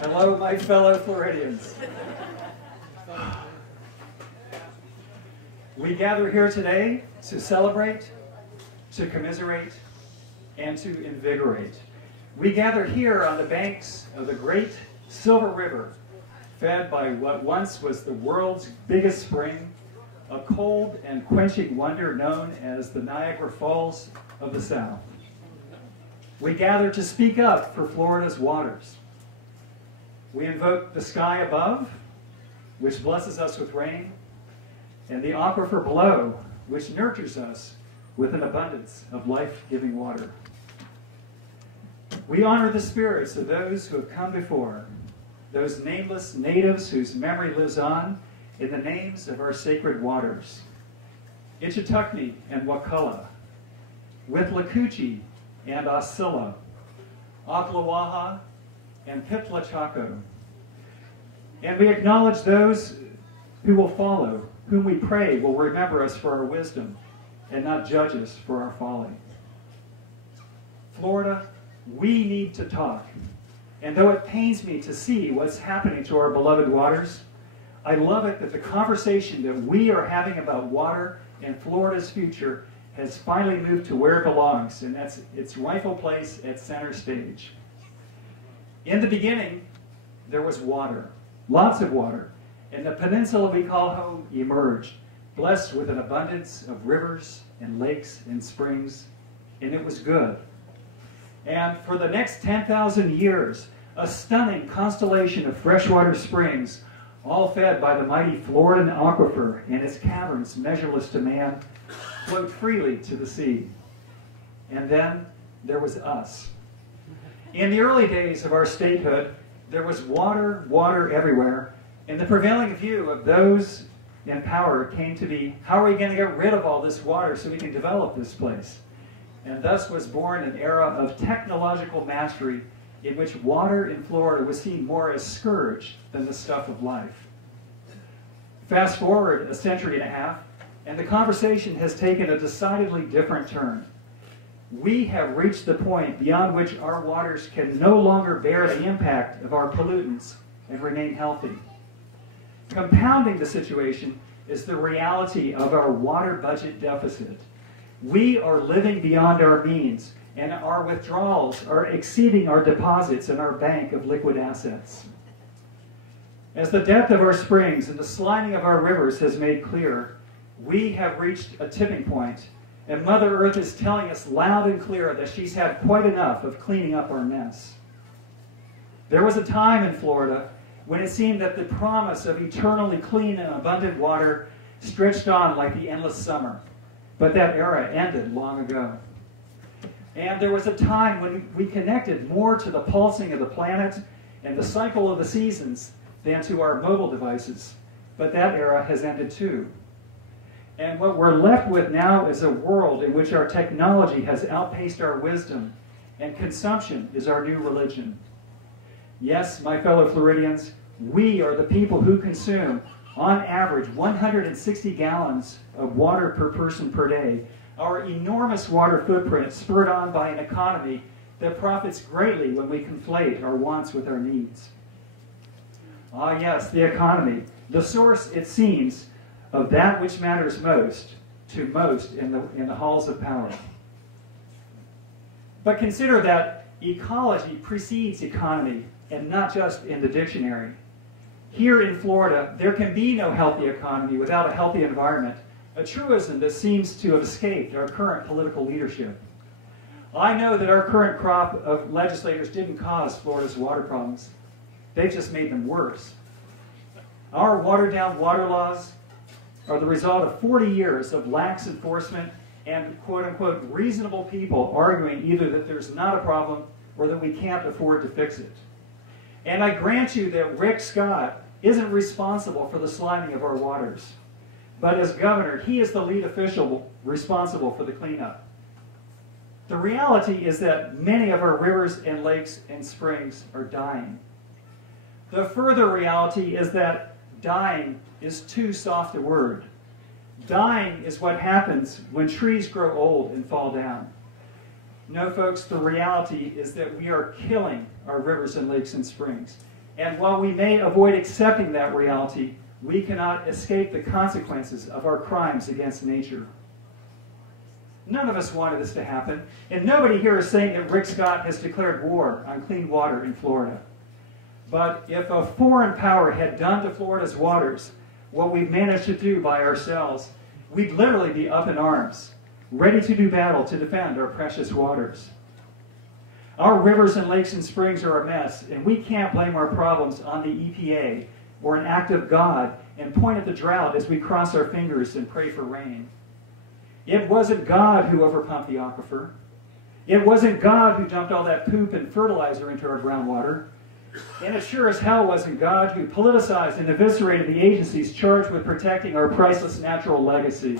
Hello, my fellow Floridians. We gather here today to celebrate, to commiserate, and to invigorate. We gather here on the banks of the great Silver River, fed by what once was the world's biggest spring, a cold and quenching wonder known as the Niagara Falls of the South. We gather to speak up for Florida's waters. We invoke the sky above, which blesses us with rain, and the aquifer below, which nurtures us with an abundance of life-giving water. We honor the spirits of those who have come before, those nameless natives whose memory lives on in the names of our sacred waters. Ichetucknee and Wakulla, Withlacoochee and Osceola, Ocklawaha and Pitlachaco. And we acknowledge those who will follow, whom we pray will remember us for our wisdom and not judge us for our folly. Florida, we need to talk. And though it pains me to see what's happening to our beloved waters, I love it that the conversation that we are having about water and Florida's future has finally moved to where it belongs, and that's its rightful place at center stage. In the beginning, there was water, lots of water, and the peninsula we call home emerged, blessed with an abundance of rivers and lakes and springs, and it was good. And for the next 10,000 years, a stunning constellation of freshwater springs, all fed by the mighty Floridan aquifer and its caverns measureless to man, flowed freely to the sea. And then there was us. In the early days of our statehood, there was water, water everywhere, and the prevailing view of those in power came to be, how are we going to get rid of all this water so we can develop this place? And thus was born an era of technological mastery in which water in Florida was seen more as scourge than the stuff of life. Fast forward a century and a half, and the conversation has taken a decidedly different turn. We have reached the point beyond which our waters can no longer bear the impact of our pollutants and remain healthy. Compounding the situation is the reality of our water budget deficit. We are living beyond our means, and our withdrawals are exceeding our deposits in our bank of liquid assets. As the depth of our springs and the sliding of our rivers has made clear, we have reached a tipping point, and Mother Earth is telling us loud and clear that she's had quite enough of cleaning up our mess. There was a time in Florida when it seemed that the promise of eternally clean and abundant water stretched on like the endless summer, but that era ended long ago. And there was a time when we connected more to the pulsing of the planet and the cycle of the seasons than to our mobile devices, but that era has ended too. And what we're left with now is a world in which our technology has outpaced our wisdom, and consumption is our new religion. Yes, my fellow Floridians, we are the people who consume, on average, 160 gallons of water per person per day. Our enormous water footprint spurred on by an economy that profits greatly when we conflate our wants with our needs. Ah yes, the economy, the source, it seems, of that which matters most to most in the halls of power. But consider that ecology precedes economy, and not just in the dictionary. Here in Florida, there can be no healthy economy without a healthy environment, a truism that seems to have escaped our current political leadership. I know that our current crop of legislators didn't cause Florida's water problems. They've just made them worse. Our watered-down water laws are the result of 40 years of lax enforcement and quote-unquote reasonable people arguing either that there's not a problem or that we can't afford to fix it. And I grant you that Rick Scott isn't responsible for the sliming of our waters. But as governor, he is the lead official responsible for the cleanup. The reality is that many of our rivers and lakes and springs are dying. The further reality is that dying is too soft a word. Dying is what happens when trees grow old and fall down. No, folks, the reality is that we are killing our rivers and lakes and springs. And while we may avoid accepting that reality, we cannot escape the consequences of our crimes against nature. None of us wanted this to happen, and nobody here is saying that Rick Scott has declared war on clean water in Florida. But if a foreign power had done to Florida's waters what we've managed to do by ourselves, we'd literally be up in arms, ready to do battle to defend our precious waters. Our rivers and lakes and springs are a mess, and we can't blame our problems on the EPA or an act of God and point at the drought as we cross our fingers and pray for rain. It wasn't God who overpumped the aquifer. It wasn't God who dumped all that poop and fertilizer into our groundwater. And it sure as hell wasn't God who politicized and eviscerated the agencies charged with protecting our priceless natural legacy.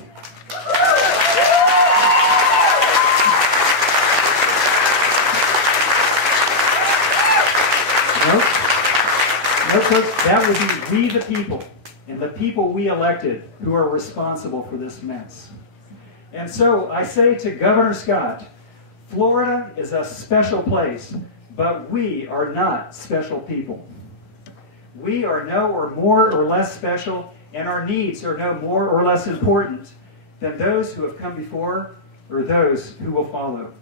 No, folks, that would be we the people, and the people we elected, who are responsible for this mess. And so I say to Governor Scott, Florida is a special place, but we are not special people. We are no or more or less special, and our needs are no more or less important than those who have come before or those who will follow.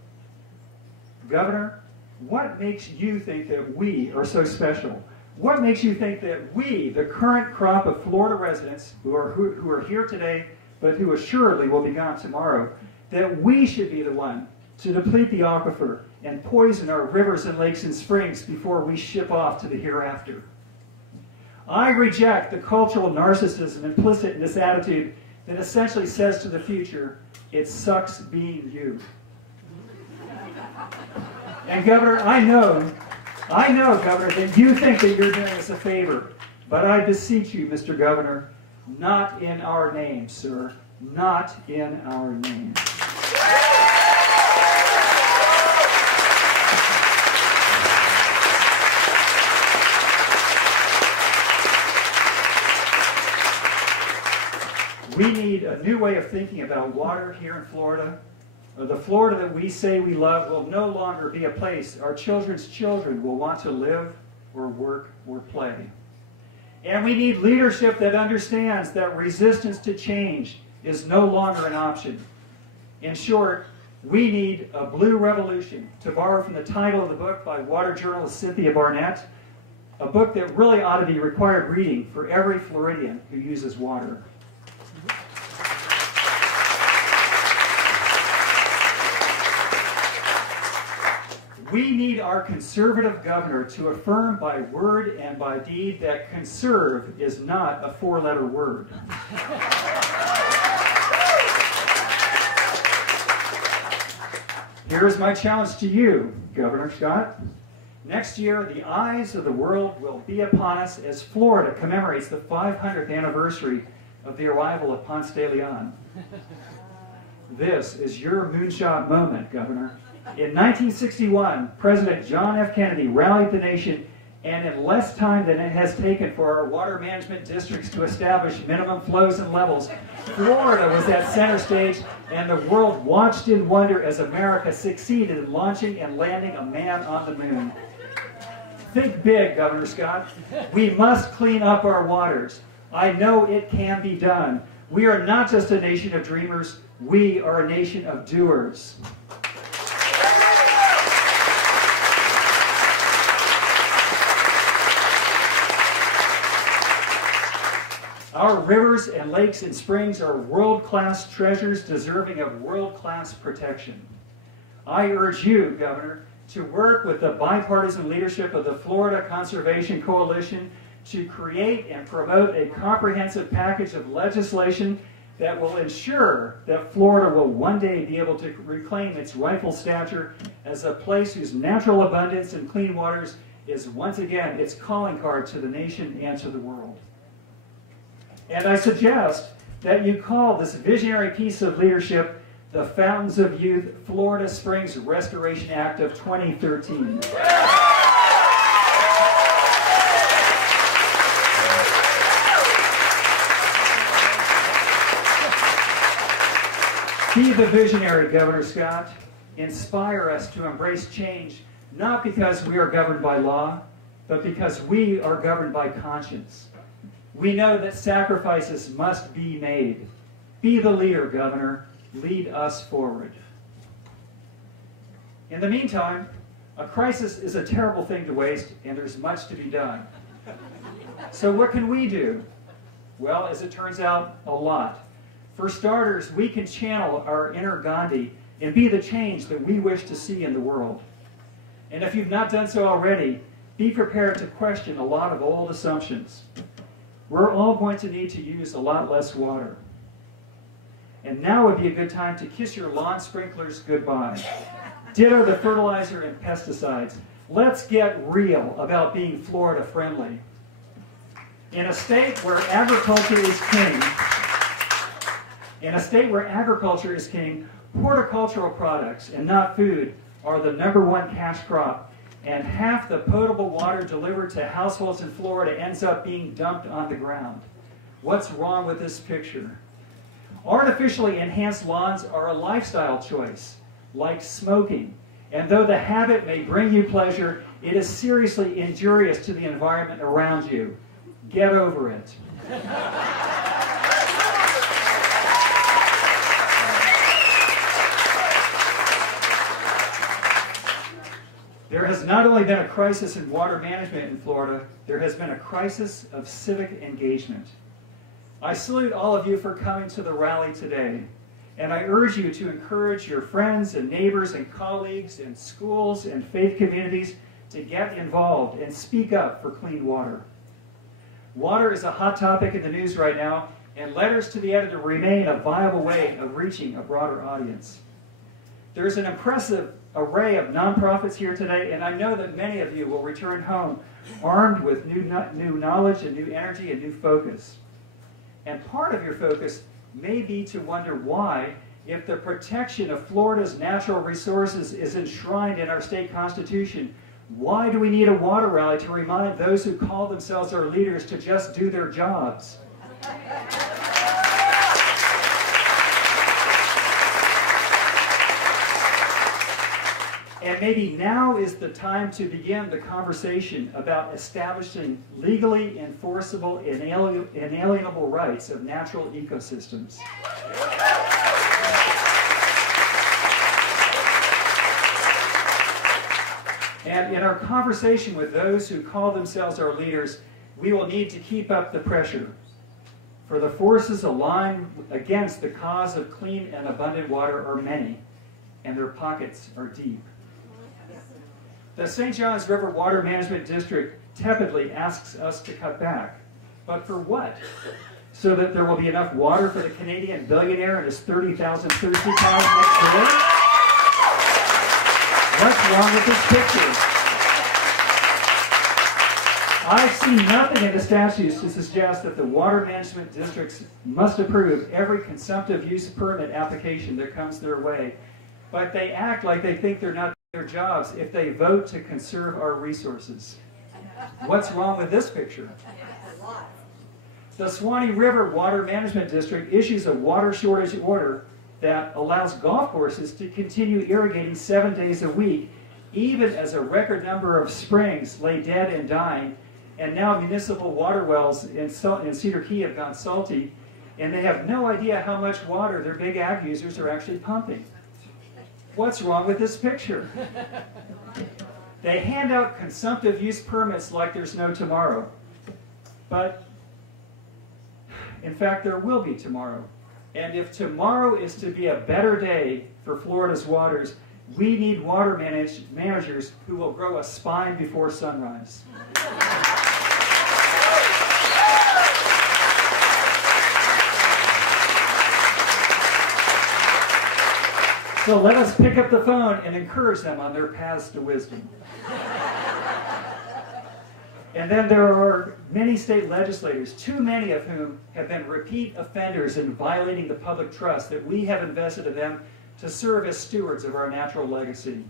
Governor, what makes you think that we are so special? What makes you think that we, the current crop of Florida residents who are here today, but who assuredly will be gone tomorrow, that we should be the one to deplete the aquifer and poison our rivers and lakes and springs before we ship off to the hereafter? I reject the cultural narcissism implicit in this attitude that essentially says to the future, it sucks being you. And Governor, I know, Governor, that you think that you're doing us a favor, but I beseech you, Mr. Governor, not in our name, sir, not in our name. We need a new way of thinking about water here in Florida. The Florida that we say we love will no longer be a place our children's children will want to live or work or play. And we need leadership that understands that resistance to change is no longer an option. In short, we need a blue revolution, to borrow from the title of the book by water journalist Cynthia Barnett, a book that really ought to be required reading for every Floridian who uses water. We need our conservative governor to affirm by word and by deed that conserve is not a four-letter word. Here is my challenge to you, Governor Scott. Next year, the eyes of the world will be upon us as Florida commemorates the 500th anniversary of the arrival of Ponce de Leon. This is your moonshot moment, Governor. In 1961, President John F. Kennedy rallied the nation, and in less time than it has taken for our water management districts to establish minimum flows and levels, Florida was at center stage, and the world watched in wonder as America succeeded in launching and landing a man on the moon. Think big, Governor Scott. We must clean up our waters. I know it can be done. We are not just a nation of dreamers, we are a nation of doers. Our rivers and lakes and springs are world-class treasures deserving of world-class protection. I urge you, Governor, to work with the bipartisan leadership of the Florida Conservation Coalition to create and promote a comprehensive package of legislation that will ensure that Florida will one day be able to reclaim its rightful stature as a place whose natural abundance and clean waters is once again its calling card to the nation and to the world. And I suggest that you call this visionary piece of leadership the Fountains of Youth Florida Springs Restoration Act of 2013. Be the visionary, Governor Scott. Inspire us to embrace change, not because we are governed by law, but because we are governed by conscience. We know that sacrifices must be made. Be the leader, Governor. Lead us forward. In the meantime, a crisis is a terrible thing to waste, and there's much to be done. So what can we do? Well, as it turns out, a lot. For starters, we can channel our inner Gandhi and be the change that we wish to see in the world. And if you've not done so already, be prepared to question a lot of old assumptions. We're all going to need to use a lot less water. And now would be a good time to kiss your lawn sprinklers goodbye. Ditto the fertilizer and pesticides. Let's get real about being Florida friendly. In a state where agriculture is king, horticultural products and not food are the #1 cash crop, and half the potable water delivered to households in Florida ends up being dumped on the ground. What's wrong with this picture? Artificially enhanced lawns are a lifestyle choice, like smoking, and though the habit may bring you pleasure, it is seriously injurious to the environment around you. Get over it. There has not only been a crisis in water management in Florida, there has been a crisis of civic engagement. I salute all of you for coming to the rally today, and I urge you to encourage your friends and neighbors and colleagues and schools and faith communities to get involved and speak up for clean water. Water is a hot topic in the news right now, and letters to the editor remain a viable way of reaching a broader audience. There's an impressive array of nonprofits here today, and I know that many of you will return home armed with new knowledge and new energy and new focus. And part of your focus may be to wonder why, if the protection of Florida's natural resources is enshrined in our state constitution, why do we need a water rally to remind those who call themselves our leaders to just do their jobs? And maybe now is the time to begin the conversation about establishing legally enforceable, inalienable rights of natural ecosystems. And in our conversation with those who call themselves our leaders, we will need to keep up the pressure. For the forces aligned against the cause of clean and abundant water are many, and their pockets are deep. The St. Johns River Water Management District tepidly asks us to cut back. But for what? So that there will be enough water for the Canadian billionaire and his 30,000 thirsty cows next door? What's wrong with this picture? I've seen nothing in the statutes to suggest that the water management districts must approve every consumptive use permit application that comes their way. But they act like they think they're not doing their jobs if they vote to conserve our resources. What's wrong with this picture? The Swanee River Water Management District issues a water shortage order that allows golf courses to continue irrigating 7 days a week, even as a record number of springs lay dead and dying, and now municipal water wells in Cedar Key have gone salty, and they have no idea how much water their big ag users are actually pumping. What's wrong with this picture? They hand out consumptive use permits like there's no tomorrow. But, in fact, there will be tomorrow. And if tomorrow is to be a better day for Florida's waters, we need water managers who will grow a spine before sunrise. So let us pick up the phone and encourage them on their paths to wisdom. And then there are many state legislators, too many of whom have been repeat offenders in violating the public trust that we have invested in them to serve as stewards of our natural legacy.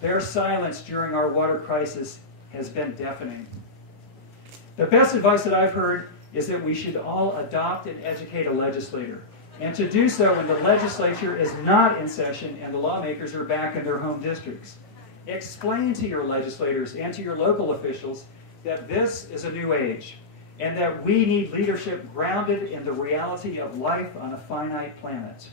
Their silence during our water crisis has been deafening. The best advice that I've heard is that we should all adopt and educate a legislator, and to do so when the legislature is not in session and the lawmakers are back in their home districts. Explain to your legislators and to your local officials that this is a new age and that we need leadership grounded in the reality of life on a finite planet.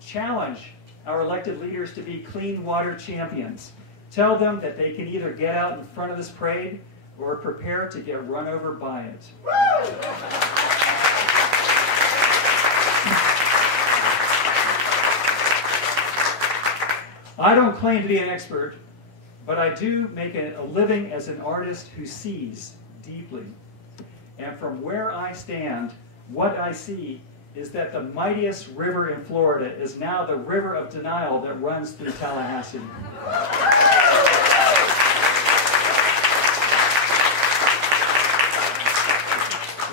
Challenge our elected leaders to be clean water champions. Tell them that they can either get out in front of this parade or prepare to get run over by it. I don't claim to be an expert, but I do make a living as an artist who sees deeply. And from where I stand, what I see is that the mightiest river in Florida is now the river of denial that runs through Tallahassee.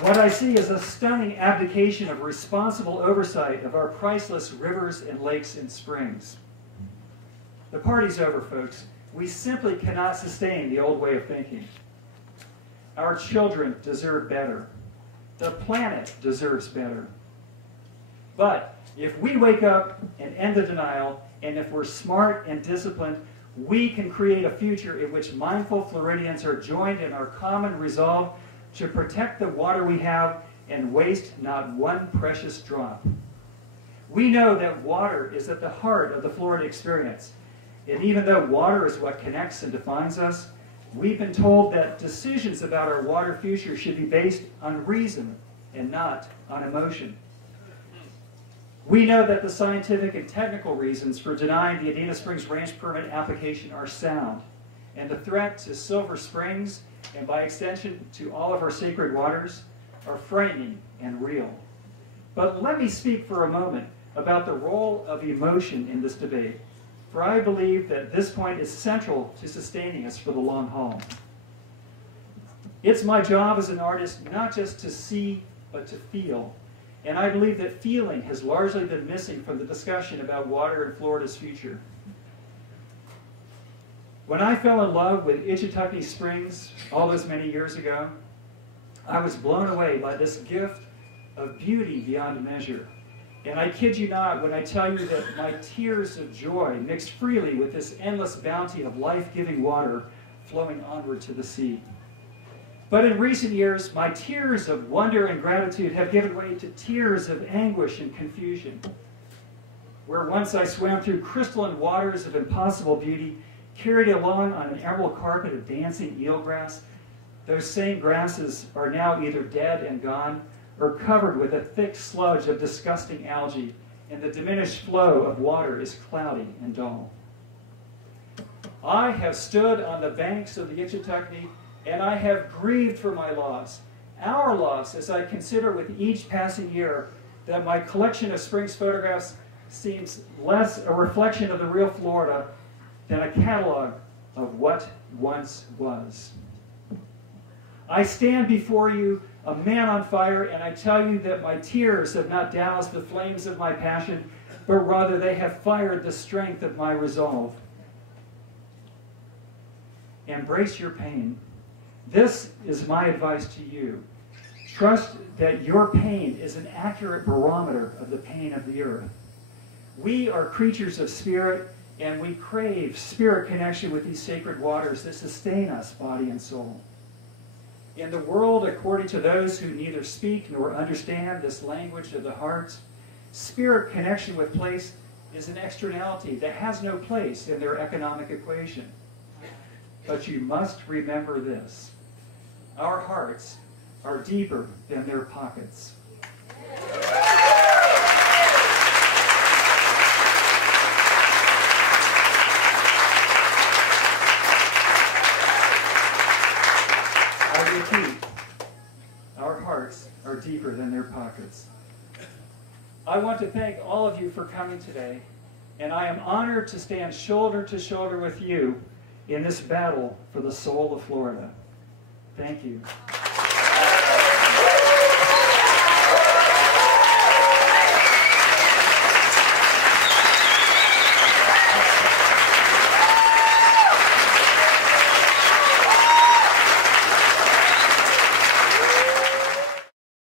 What I see is a stunning abdication of responsible oversight of our priceless rivers and lakes and springs. The party's over, folks. We simply cannot sustain the old way of thinking. Our children deserve better. The planet deserves better. But if we wake up and end the denial, and if we're smart and disciplined, we can create a future in which mindful Floridians are joined in our common resolve to protect the water we have and waste not one precious drop. We know that water is at the heart of the Florida experience. And even though water is what connects and defines us, we've been told that decisions about our water future should be based on reason and not on emotion. We know that the scientific and technical reasons for denying the Amnesia Springs Ranch permit application are sound, and the threat to Silver Springs, and by extension to all of our sacred waters, are frightening and real. But let me speak for a moment about the role of emotion in this debate, for I believe that this point is central to sustaining us for the long haul. It's my job as an artist not just to see, but to feel. And I believe that feeling has largely been missing from the discussion about water in Florida's future. When I fell in love with Ichitucky Springs all those many years ago, I was blown away by this gift of beauty beyond measure. And I kid you not when I tell you that my tears of joy mixed freely with this endless bounty of life-giving water flowing onward to the sea. But in recent years, my tears of wonder and gratitude have given way to tears of anguish and confusion. Where once I swam through crystalline waters of impossible beauty, carried along on an emerald carpet of dancing eelgrass, those same grasses are now either dead and gone, or covered with a thick sludge of disgusting algae, and the diminished flow of water is cloudy and dull. I have stood on the banks of the Ichitucky, and I have grieved for my loss, our loss, as I consider with each passing year that my collection of Springs photographs seems less a reflection of the real Florida than a catalog of what once was. I stand before you, a man on fire, and I tell you that my tears have not doused the flames of my passion, but rather they have fired the strength of my resolve. Embrace your pain. This is my advice to you. Trust that your pain is an accurate barometer of the pain of the earth. We are creatures of spirit, and we crave spirit connection with these sacred waters that sustain us, body and soul. In the world, according to those who neither speak nor understand this language of the heart, spirit connection with place is an externality that has no place in their economic equation. But you must remember this. Our hearts are deeper than their pockets. I repeat, our hearts are deeper than their pockets. I want to thank all of you for coming today, and I am honored to stand shoulder to shoulder with you in this battle for the soul of Florida. Thank you.